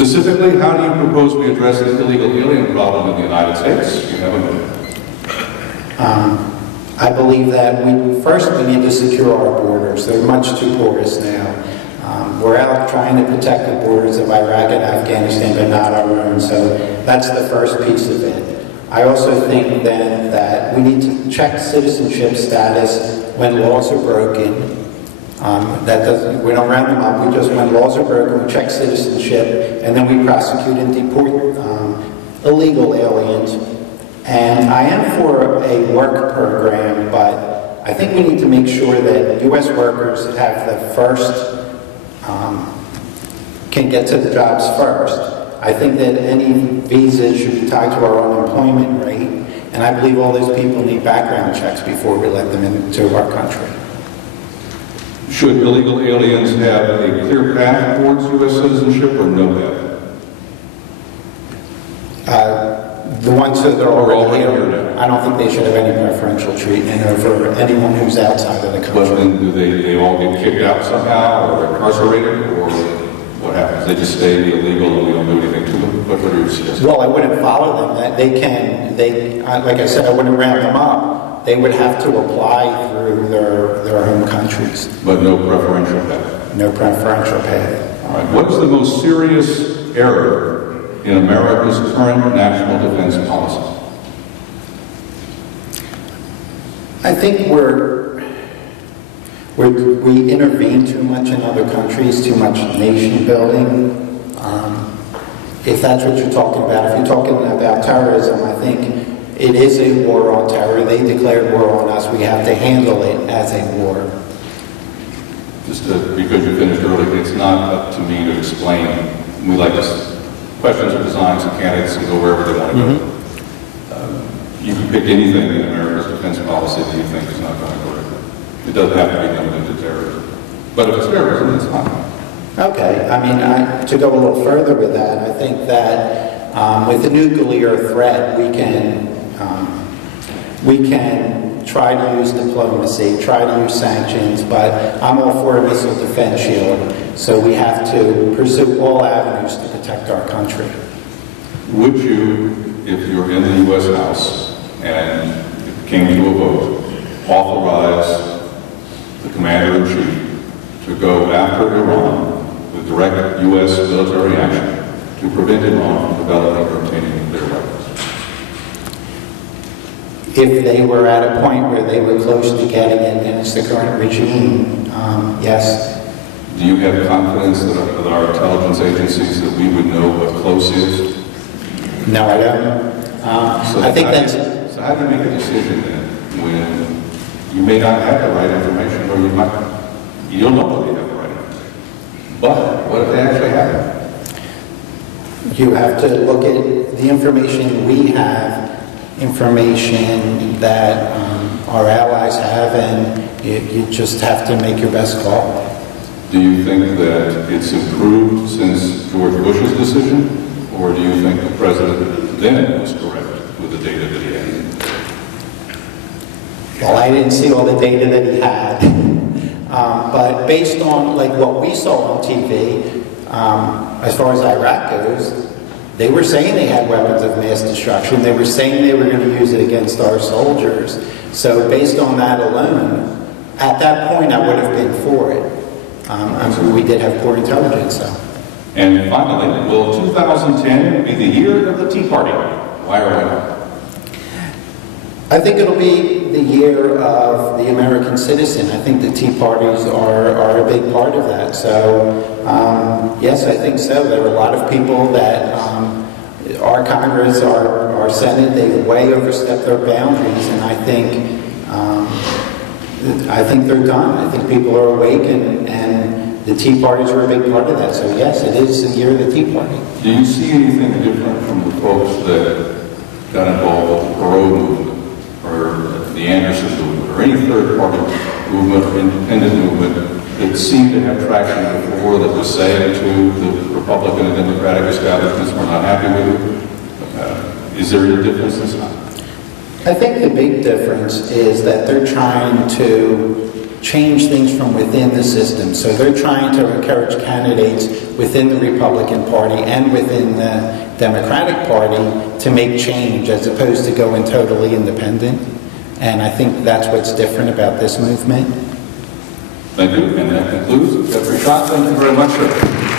Specifically, how do you propose we address the illegal alien problem in the United States? You have a minute. I believe that we need to secure our borders. They're much too porous now. We're out trying to protect the borders of Iraq and Afghanistan, but not our own. So that's the first piece of it. I also think then that we need to check citizenship status when laws are broken. We don't round them up. We just, when laws are broken, we check citizenship, and then we prosecute and deport illegal aliens. And I am for a work program, but I think we need to make sure that U.S. workers have the first, can get to the jobs first. I think that any visas should be tied to our unemployment rate, and I believe all those people need background checks before we let them into our country. Should illegal aliens have a clear path towards U.S. citizenship or no path? The ones that are already here, I don't think they should have any preferential treatment over anyone who's outside of the country. But then do they all get kicked out somehow or incarcerated, or what happens? They just stay illegal and we don't do anything to them? What are you suggesting? Well, I wouldn't follow them. Like I said, I wouldn't round them up. They would have to apply through their home countries. But no preferential path? No preferential path. All right. What is the most serious error in America's current national defense policy? I think we intervene too much in other countries, too much nation building. If that's what you're talking about, if you're talking about terrorism, I think it is a war on terror. They declared war on us. We have to handle it as a war. Just because you finished early, it's not up to me to explain. We like to questions or designs of candidates and go wherever they want to go. You can pick anything in America's defense policy that you think is not going to work. It doesn't have to be limited to terrorism. But if it's terrorism, it's not. Okay. I mean, to go a little further with that, I think that with the nuclear threat, we can try to use diplomacy, try to use sanctions, but I'm all for a missile defense shield. So we have to pursue all avenues to protect our country. Would you, if you're in the U.S. House and it came to a vote, authorize the Commander-in-Chief to go after Iran with direct U.S. military action to prevent Iran from developing or obtaining nuclear weapons? If they were at a point where they were close to getting it against the current regime, yes. Do you have confidence that with our intelligence agencies that we would know what close is? No, I don't. I think that's... So how do you make a decision then when you may not have the right information, or you don't know whether you have the right information? But what if they actually have it? You have to look at the information we have, information that our allies have, and you just have to make your best call. Do you think that it's improved since George Bush's decision, or do you think the president then was correct with the data that he had? Well, I didn't see all the data that he had, but based on like what we saw on TV, as far as Iraq goes, they were saying they had weapons of mass destruction. They were saying they were going to use it against our soldiers. So based on that alone, at that point, I would have been for it. We did have poor intelligence, so. And finally, will 2010 be the year of the Tea Party? Why or why not? I think it'll be the year of the American citizen. I think the Tea Parties are a big part of that. So, yes, I think so. There are a lot of people that our Congress, our Senate, they've way overstepped their boundaries, and I think they're done. I think people are awake, and the Tea Parties are a big part of that. So, yes, it is the year of the Tea Party. Do you see anything different from the folks that got involved with the Perot movement, or the Anderson movement, or any third-party movement or independent movement that seemed to have traction before, that was saying to the Republican and Democratic establishments, we're not happy with it? Is there any difference this time? I think the big difference is that they're trying to change things from within the system. So they're trying to encourage candidates within the Republican Party and within the Democratic Party to make change as opposed to going totally independent. And I think that's what's different about this movement. Thank you. And that concludes. Jeffrey Schott, thank you very much, sir.